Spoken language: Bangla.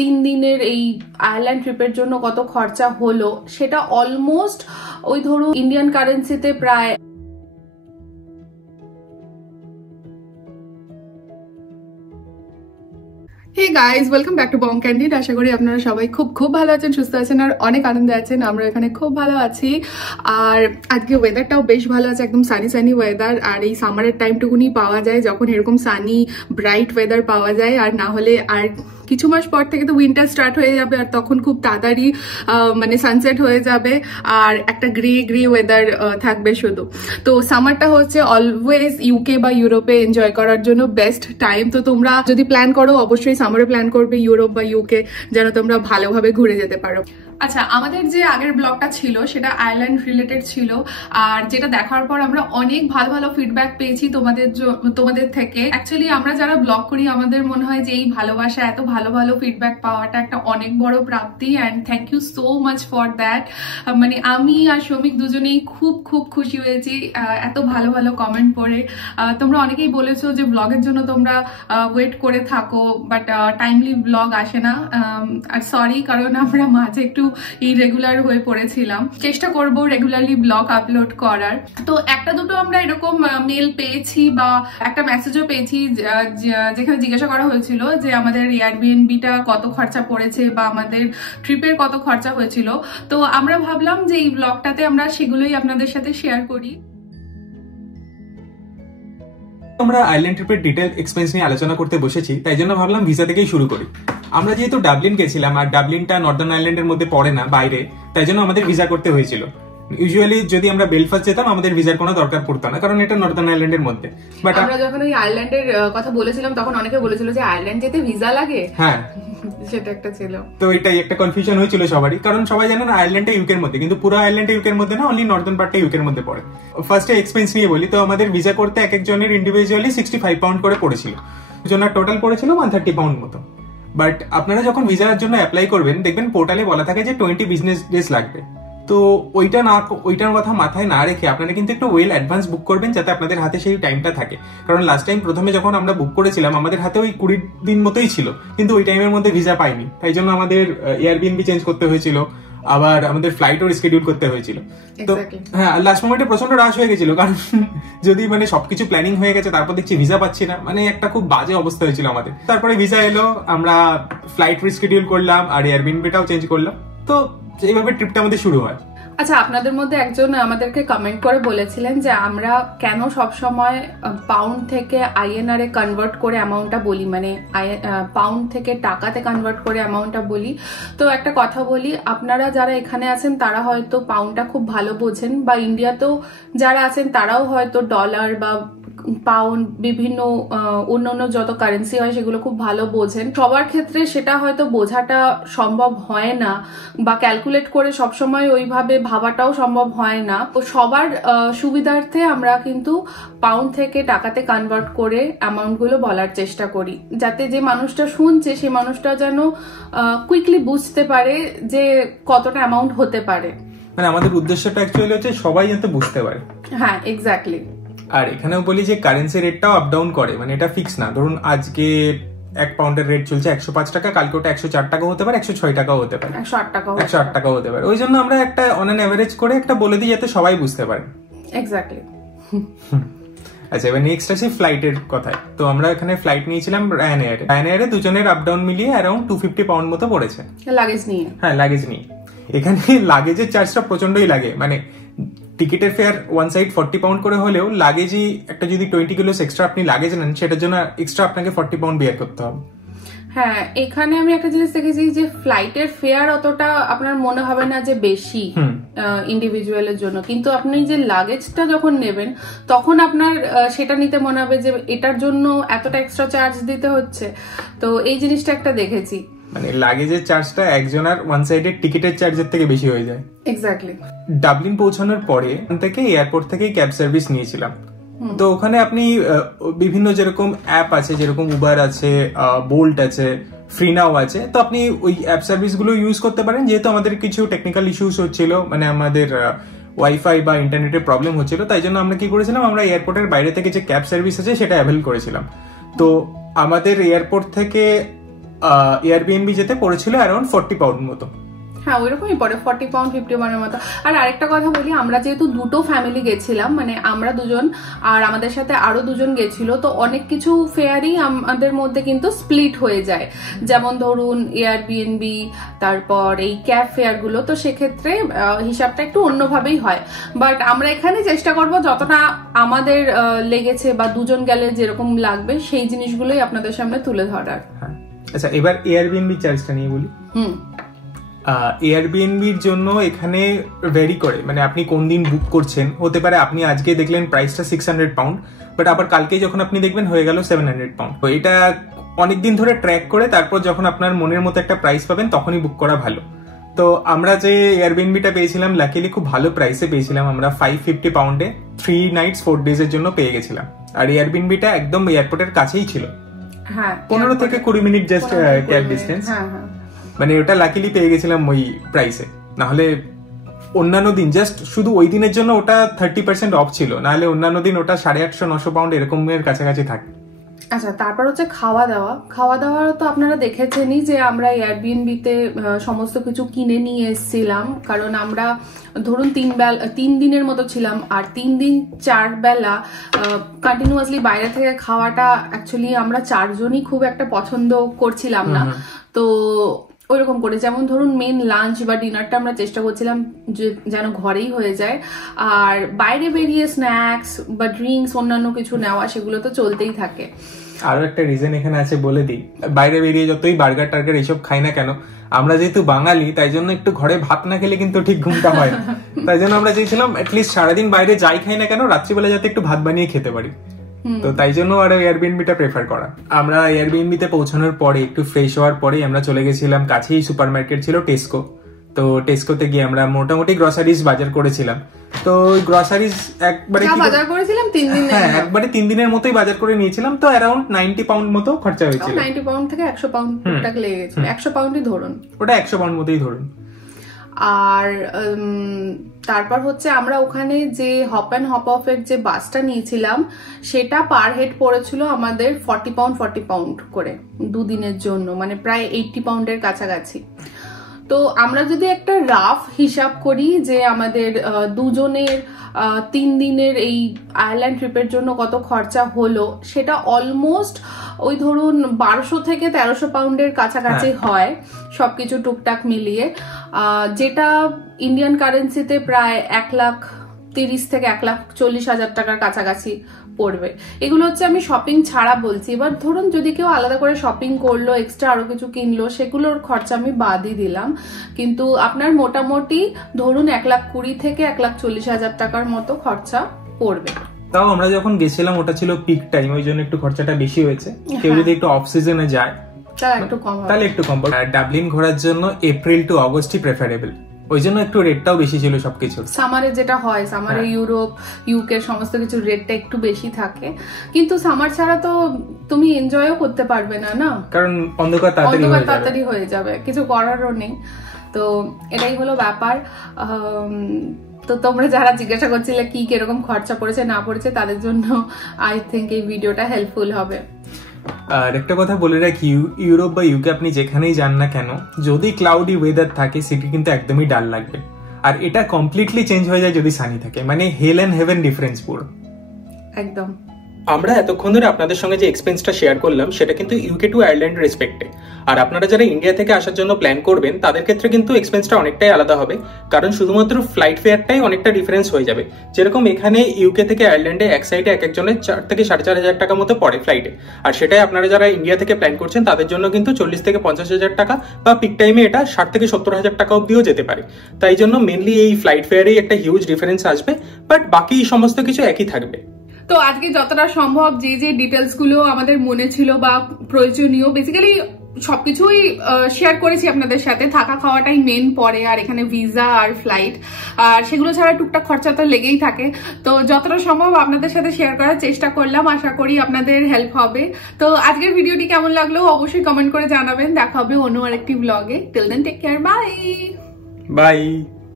3 দিনের এই আয়ারল্যান্ড ট্রিপের জন্য কত খরচা হলো সেটা অলমোস্ট ওই ধরুন ইন্ডিয়ান কারেন্সিতে প্রায় hey guys, welcome back to Bong Candid. আশা করি আপনারা সবাই খুব ভালো আছেন, সুস্থ আছেন আর অনেক আনন্দে আছেন। আমরা এখানে খুব ভালো আছি। আর আজকে ওয়েদারটাও বেশ ভালো আছে, একদম সানি ওয়েদার। আর এই সামারের টাইমটুকুনি পাওয়া যায় যখন এরকম সানি ব্রাইট ওয়েদার পাওয়া যায়, আর না হলে আর কিছু মাস পর থেকে তো উইন্টার স্টার্ট হয়ে যাবে, আর তখন খুব তাড়াতাড়ি মানে সানসেট হয়ে যাবে আর একটা গ্রে ওয়েদার থাকবে শুধু। তো সামারটা হচ্ছে অলওয়েজ ইউকে বা ইউরোপে এনজয় করার জন্য বেস্ট টাইম। তো তোমরা যদি প্ল্যান করো অবশ্যই সামারে প্ল্যান করবে ইউরোপ বা ইউকে, যেন তোমরা ভালোভাবে ঘুরে যেতে পারো। আচ্ছা, আমাদের যে আগের ব্লগটা ছিল সেটা আয়ারল্যান্ড রিলেটেড ছিল, আর যেটা দেখার পর আমরা অনেক ভালো ফিডব্যাক পেয়েছি তোমাদের থেকে। অ্যাকচুয়ালি আমরা যারা ব্লগ করি আমাদের মনে হয় যে এই ভালোবাসা, এত ভালো ফিডব্যাক পাওয়াটা একটা অনেক বড় প্রাপ্তি, and thank you so much for that. মানে আমি আর শ্রমিক দুজনেই খুব খুশি হয়েছি এত ভালো কমেন্ট পড়ে। তোমরা অনেকেই বলেছো যে ব্লগের জন্য তোমরা ওয়েট করে থাকো, বাট টাইমলি ব্লগ আসে না। আর সরি, কারণ আমরা মাঝে একটু ইরেগুলার হয়ে পড়েছিলাম। চেষ্টা করব রেগুলারলি ব্লগ আপলোড করার। তো একটা দুটো আমরা এরকম মেল পেয়েছি বা একটা মেসেজও পেয়েছি যেখানে জিজ্ঞাসা করা হয়েছিল যে আমাদের এয়ারবিএনবিটা কত খরচা পড়েছে বা আমাদের ট্রিপের কত খরচা হয়েছিল। তো আমরা ভাবলাম যে এই ব্লগটাতে আমরা সেগুলোই আপনাদের সাথে শেয়ার করি। আমরা আয়ারল্যান্ড ট্রিপের ডিটেল এক্সপেন্স নিয়ে আলোচনা করতে বসেছি, তাই জন্য ভাবলাম ভিসা থেকেই শুরু করি। আমরা যেহেতু ডাবলিন গেছিলাম আর ডাবলিনটা নর্দার্ন আয়ারল্যান্ডের মধ্যে পড়ে না, বাইরে, তাই জন্য আমাদের ভিসা করতে হয়েছিল। ইউজুয়ালি যদি আমরা বেলফাস্ট যেতাম আমাদের ভিসার কোনো দরকার পড়তো না, কারণ এটা নর্দার্ন আয়ারল্যান্ডের মধ্যে। বাট আমরা যখন ওই আয়ারল্যান্ডের কথা বলেছিলাম তখন অনেকে বলেছিল যে আয়ারল্যান্ড যেতে ভিসা লাগে। হ্যাঁ, সেটা একটা ছিল। তো এটাই একটা কনফিউশন হয়েছিল সবারই, কারণ সবাই জানেন আয়ারল্যান্ডটা ইউকের মধ্যে, কিন্তু পুরো আয়ারল্যান্ডটা ইউকের মধ্যে না, অনলি নর্দার্ন পার্টটা ইউকের মধ্যে পড়ে। ফার্স্টে এক্সপেন্স নিয়ে বলি, তো আমাদের ভিসা করতে এক একজনের ইন্ডিভিজুয়ালি 65 পাউন্ড করে পড়েছিল, জনের টোটাল পড়েছিল 130 পাউন্ড মতো। বাট আপনারা যখন ভিসার জন্য অ্যাপ্লাই করবেন দেখবেন পোর্টালে বলা থাকে যে 20 বিজনেস ডেজ লাগবে। তো ওইটার কথা মাথায় না রেখে আপনারা কিন্তু একটু ওয়েল অ্যাডভান্স বুক করবেন, যাতে আপনাদের হাতে সেই টাইমটা থাকে। কারণ লাস্ট টাইম প্রথমে যখন আমরা বুক করেছিলাম আমাদের হাতে ওই 20 দিন মতোই ছিল, কিন্তু ওই টাইমের মধ্যে ভিসা পাইনি, তাই জন্য আমাদের এয়ারবিএনবি চেঞ্জ করতে হয়েছিল, আবার আমাদের ফ্লাইটও রিস্কেডিউল করতে হয়েছিল। তো হ্যাঁ, লাস্ট মোমেন্টে প্রচন্ড রাশ হয়ে গেছিল, কারণ যদি মানে সবকিছু প্ল্যানিং হয়ে গেছে তারপর দেখছি ভিসা পাচ্ছি না, মানে একটা খুব বাজে অবস্থা হয়েছিল আমাদের। তারপরে ভিসা এলো, আমরা ফ্লাইট রিস্কেডিউল করলাম আর এয়ারবিএনবিটাও চেঞ্জ করলাম। তো এইভাবে ট্রিপটা আমাদের শুরু হয়। আচ্ছা, আপনাদের মধ্যে একজন আমাদেরকে কমেন্ট করে বলেছিলেন যে আমরা কেন সবসময় পাউন্ড থেকে আইএনআর এ কনভার্ট করে অ্যামাউন্টটা বলি, মানে পাউন্ড থেকে টাকাতে কনভার্ট করে অ্যামাউন্টটা বলি। তো একটা কথা বলি, আপনারা যারা এখানে আছেন তারা হয়তো পাউন্ডটা খুব ভালো বোঝেন, বা ইন্ডিয়াতেও যারা আছেন তারাও হয়তো ডলার বা পাউন্ড বিভিন্ন অন্যান্য যত কারেন্সি হয় সেগুলো খুব ভালো বোঝেন। সবার ক্ষেত্রে সেটা হয়তো বোঝাটা সম্ভব হয় না, বা ক্যালকুলেট করে সবসময় ওইভাবে ভাবাটাও সম্ভব হয় না। তো সবার সুবিধার্থে আমরা কিন্তু পাউন্ড থেকে টাকাতে কনভার্ট করে অ্যামাউন্ট গুলো বলার চেষ্টা করি, যাতে যে মানুষটা শুনছে সেই মানুষটা যেন কুইকলি বুঝতে পারে যে কতটা অ্যামাউন্ট হতে পারে। মানে আমাদের উদ্দেশ্যটা অ্যাকচুয়ালি হচ্ছে সবাই যাতে বুঝতে পারে। হ্যাঁ, এক্স্যাক্টলি। আর এখানেও বলি যে কারেন্সি রেটটাও আপ ডাউন করে, মানে এটা ফিক্স না। ধরুন আজকে 1 পাউন্ডের রেট চলছে 105 টাকা, কালকে ওটা 104 টাকা হতে পারে, 106 টাকাও হতে পারে, 108 টাকাও হতে পারে। ওই জন্য আমরা একটা অন অ্যান এভারেজ করে একটা বলে দিই যাতে সবাই বুঝতে পারে। এক্স্যাক্টলি। আচ্ছা, এবার নেক্সট আসি ফ্লাইটের কথায়। তো আমরা এখানে ফ্লাইট নিয়েছিলাম রায়ানএয়ারে দুজনের আপ ডাউন মিলিয়ে অ্যারাউন্ড 250 পাউন্ড মতো পড়েছে লাগেজ নিয়ে। হ্যাঁ, লাগেজ নিয়ে। এখানে লাগেজের চার্জটা প্রচন্ডই লাগে, মানে টিকিটের ফেয়ার ওয়ান সাইড 40 পাউন্ড করে হলেও লাগেজই একটা যদি 20 কিলো এক্সট্রা আপনি লাগেজ নেন সেটার জন্য এক্সট্রা আপনাকে 40 পাউন্ড বিয়ার করতে হবে। হ্যাঁ, এখানে আমি একটা জিনিস দেখেছি যে ফ্লাইটের ফেয়ার অতটা আপনার মনে হবে না যে বেশি ইন্ডিভিজুয়ালের জন্য, কিন্তু আপনি যে লাগেজটা যখন নেবেন তখন আপনার সেটা নিতে মনে হবে যে এটার জন্য এতটা এক্সট্রা চার্জ দিতে হচ্ছে। তো এই জিনিসটা একটা দেখেছি, মানে লাগেজের চার্জটা একজনের ওয়ান সাইডের টিকিটের চার্জের থেকে বেশি হয়ে যায়। এক্স্যাক্টলি। ডাবলিন পৌঁছানোর পরে থেকে এয়ারপোর্ট থেকে ক্যাব সার্ভিস নিয়েছিলাম। তো ওখানে আপনি বিভিন্ন যেরকম অ্যাপ আছে, যেরকম উবার আছে, বোল্ট আছে, ফ্রিনাও আছে, তো আপনি ওই অ্যাপ সার্ভিস গুলো ইউজ করতে পারেন। যেহেতু আমাদের কিছু টেকনিক্যাল ইস্যুস হচ্ছিল, মানে আমাদের ওয়াইফাই বা ইন্টারনেটের প্রবলেম হচ্ছিল, তাই জন্য আমরা কি করেছিলাম, আমরা এয়ারপোর্টের বাইরে থেকে যে ক্যাব সার্ভিস আছে সেটা অ্যাভেল করেছিলাম। তো আমাদের এয়ারপোর্ট থেকে এয়ারবিএনবি যেতে পড়েছিল অ্যারাউন্ড 40 পাউন্ড মতো। হ্যাঁ ওইরকমই পড়ে, 40 পাউন্ড 50 পাউন্ডের মতো। আর আরেকটা কথা বলি, আমরা যেহেতু দুটো ফ্যামিলি গেছিলাম, মানে আমরা দুজন আর আমাদের সাথে আরো দুজন গেছিল, তো অনেক কিছু ফেয়ারই আমাদের মধ্যে কিন্তু স্প্লিট হয়ে যায়। যেমন ধরুন এয়ারবিএনবি, তারপর এই ক্যাব ফেয়ার গুলো, তো সেক্ষেত্রে হিসাবটা একটু অন্যভাবেই হয়। বাট আমরা এখানে চেষ্টা করব যতটা আমাদের লেগেছে বা দুজন গেলে যেরকম লাগবে সেই জিনিসগুলোই আপনাদের সামনে তুলে ধরার। আচ্ছা, এবার এয়ারবিএনবি চার্জটা নিয়ে বলি। এয়ারবিএনবির জন্য এখানে ভেরি করে, মানে আপনি কোন দিন বুক করছেন। হতে পারে আপনি আজকে দেখলেন প্রাইসটা 600 পাউন্ড, বাট আবার কালকে যখন আপনি দেখবেন হয়ে গেল 700 পাউন্ড। তো এটা অনেকদিন ধরে ট্র্যাক করে তারপর যখন আপনার মনের মতো একটা প্রাইস পাবেন তখনই বুক করা ভালো। তো আমরা যে এয়ারবিএনবিটা পেয়েছিলাম লাকিলি খুব ভালো প্রাইসে পেয়েছিলাম। আমরা 550 পাউন্ডে 3 নাইটস 4 ডেজ এর জন্য পেয়ে গেছিলাম। আর এয়ারবিএনবিটা একদম এয়ারপোর্টের কাছেই ছিল, 15 থেকে 20 মিনিট জাস্ট ক্যাব ডিস্টেন্স। মানে ওটা লাকিলি পেয়ে গেছিলাম ওই প্রাইসে। নাহলে অন্যান্য দিন জাস্ট শুধু ওই দিনের জন্য ওটা 30% অফ ছিল, নাহলে অন্যান্য দিন ওটা 850-900 পাউন্ড এরকমের কাছাকাছি থাকে। আচ্ছা, তারপর হচ্ছে খাওয়া দাওয়া তো আপনারা দেখেছেনই যে আমরা এয়ারবিএনবিতে সমস্ত কিছু কিনে নিয়ে এসেছিলাম, কারণ আমরা ধরুন 3 দিনের মতো ছিলাম, আর 3 দিন 4 বেলা কন্টিনিউয়াসলি বাইরে থেকে খাওয়াটা অ্যাকচুয়ালি আমরা 4 জনই খুব একটা পছন্দ করছিলাম না। তো ওইরকম করে, যেমন ধরুন মেন লাঞ্চ বা ডিনারটা আমরা চেষ্টা করছিলাম যেন ঘরেই হয়ে যায়, আর বাইরে বেরিয়ে স্ন্যাক্স বা ড্রিঙ্কস অন্যান্য কিছু নেওয়া সেগুলো তো চলতেই থাকে। আরো একটা রিজন এখানে আছে বলে দিই, বাইরে বেরিয়ে যতই বার্গার টার্গার এইসব খাই না কেন, আমরা যেহেতু বাঙালি তাই জন্য একটু ঘরে ভাত না খেলে কিন্তু ঠিক ঘুমটা হয়। তাই জন্য আমরা চেয়েছিলাম অ্যাটলিস্ট সারাদিন বাইরে যাই খাই না কেন রাত্রিবেলা যাতে একটু ভাত বানিয়ে খেতে পারি। তো তাই জন্য আর এয়ারবিএনবিটা প্রেফার করা। আমরা এয়ারবিএনবিতে পৌঁছানোর পরে একটু ফ্রেশ হওয়ার পরেই আমরা চলে গেছিলাম, কাছেই সুপার মার্কেট ছিল টেস্কো। তো টেস্কোতে গিয়ে আমরা মোটামুটি গ্রসারিজ বাজার করেছিলাম। তো ওই গ্রসারিজ একবারে বাজার করেছিলাম 3 দিন, হ্যাঁ একবারে 3 দিনের মতোই বাজার করে নিয়েছিলাম। তো অ্যারাউন্ড 90 পাউন্ড মতো খরচা হয়েছিল। 90 পাউন্ড থেকে 100 পাউন্ড টাকা লেগে গেছিল। 100 পাউন্ডই ধরুন, ওটা 100 পাউন্ড মতোই ধরুন। আর তারপর হচ্ছে আমরা ওখানে যে হপ অ্যান্ড হপ অফ এর যে বাসটা নিয়েছিলাম সেটা পার হেড পড়েছিল আমাদের 40 পাউন্ড করে 2 দিনের জন্য, মানে প্রায় 80 পাউন্ডের কাছাকাছি। তো আমরা যদি একটা রাফ হিসাব করি যে আমাদের দুজনের 3 দিনের এই আয়ারল্যান্ড ট্রিপের জন্য কত খরচা হলো, সেটা অলমোস্ট ওই ধরুন 1200 থেকে 1300 পাউন্ডের কাছাকাছি হয় সবকিছু টুকটাক মিলিয়ে, যেটা ইন্ডিয়ান কারেন্সিতে প্রায় 1,30,000 থেকে 1,40,000 টাকার কাছাকাছি পড়বে। এগুলো হচ্ছে আমি শপিং ছাড়া বলছি। এবার ধরুন যদি কেউ আলাদা করে শপিং করলো, এক্সট্রা আরো কিছু কিনলো, সেগুলোর খরচা আমি বাদই দিলাম, কিন্তু আপনার মোটামুটি ধরুন 1,20,000 থেকে 1,40,000 টাকার মতো খরচা পড়বে। তাও আমরা যখন গেছিলাম ওটা ছিল পিক টাইম, ওই জন্য একটু খরচাটা বেশি হয়েছে। কেউ যদি একটু অফ সিজনে যায় তাহলে একটু কম। ডাবলিন ঘোরার জন্য এপ্রিল টু অগস্টই প্রেফারেবল, ওই জন্য একটু রেটটাও বেশি ছিল সবকিছু। সামারে যেটা হয়, সামারে ইউরোপ ইউকে সমস্ত কিছু রেটটা একটু বেশি থাকে, কিন্তু সামার ছাড়া তো তুমি এনজয়ও করতে পারবে না, না, কারণ অন্ধকার তাড়াতাড়ি হয়ে যাবে, কিছু করারও নেই। তো এটাই হলো ব্যাপার। তো তোমরা যারা জিজ্ঞাসা করছিলে কি কিরকম খরচা পড়েছে না পড়েছে, তাদের জন্য আই থিঙ্ক এই ভিডিওটা হেল্পফুল হবে। আর একটা কথা বলে রাখি, ইউরোপ বা ইউকে আপনি যেখানেই যান না কেন, যদি ক্লাউডি ওয়েদার থাকে সিটি কিন্তু একদমই ডাল লাগবে, আর এটা কমপ্লিটলি চেঞ্জ হয়ে যায় যদি সানি থাকে, মানে হেল এন্ড হেভেন ডিফারেন্স পুরো একদম। আমরা এতক্ষণ ধরে আপনাদের সঙ্গে যে এক্সপেন্সটা শেয়ার করলাম সেটা কিন্তু ইউকে টু আয়ারল্যান্ড রেসপেক্টে। আর আপনারা যারা ইন্ডিয়া থেকে আসার জন্য প্ল্যান করবেন তাদের ক্ষেত্রে কিন্তু এক্সপেন্সটা অনেকটাই আলাদা হবে, কারণ শুধুমাত্র ফ্লাইট ফেয়ারটাই অনেকটা ডিফারেন্স হয়ে যাবে। যেরকম এখানে ইউকে থেকে আয়ারল্যান্ডে এক সাইডে এক একজনের 4 থেকে 4,500 টাকা মতো পড়ে ফ্লাইটে, আর সেটাই আপনারা যারা ইন্ডিয়া থেকে প্ল্যান করছেন তাদের জন্য কিন্তু 40 থেকে 50,000 টাকা, বা পিক টাইমে এটা 60 থেকে 70,000 টাকা অব্দিও যেতে পারে। তাই জন্য মেনলি এই ফ্লাইট ফেয়ারেই একটা হিউজ ডিফারেন্স আসবে, বাট বাকি সমস্ত কিছু একই থাকবে। তো আজকে যতটা সম্ভব যে যে ডিটেলস গুলো আমাদের মনে ছিল বা প্রয়োজনীয়, বেসিক্যালি সবকিছুই শেয়ার করেছি আপনাদের সাথে। থাকা খাওয়াটাই মেন পড়ে, আর এখানে ভিসা আর ফ্লাইট, আর সেগুলো ছাড়া টুকটাক খরচা তো লেগেই থাকে। তো যতটা সম্ভব আপনাদের সাথে শেয়ার করার চেষ্টা করলাম, আশা করি আপনাদের হেল্প হবে। তো আজকের ভিডিওটি কেমন লাগলো অবশ্যই কমেন্ট করে জানাবেন। দেখা হবে অন্য আরেকটি ব্লগে। Till then take care, bye by.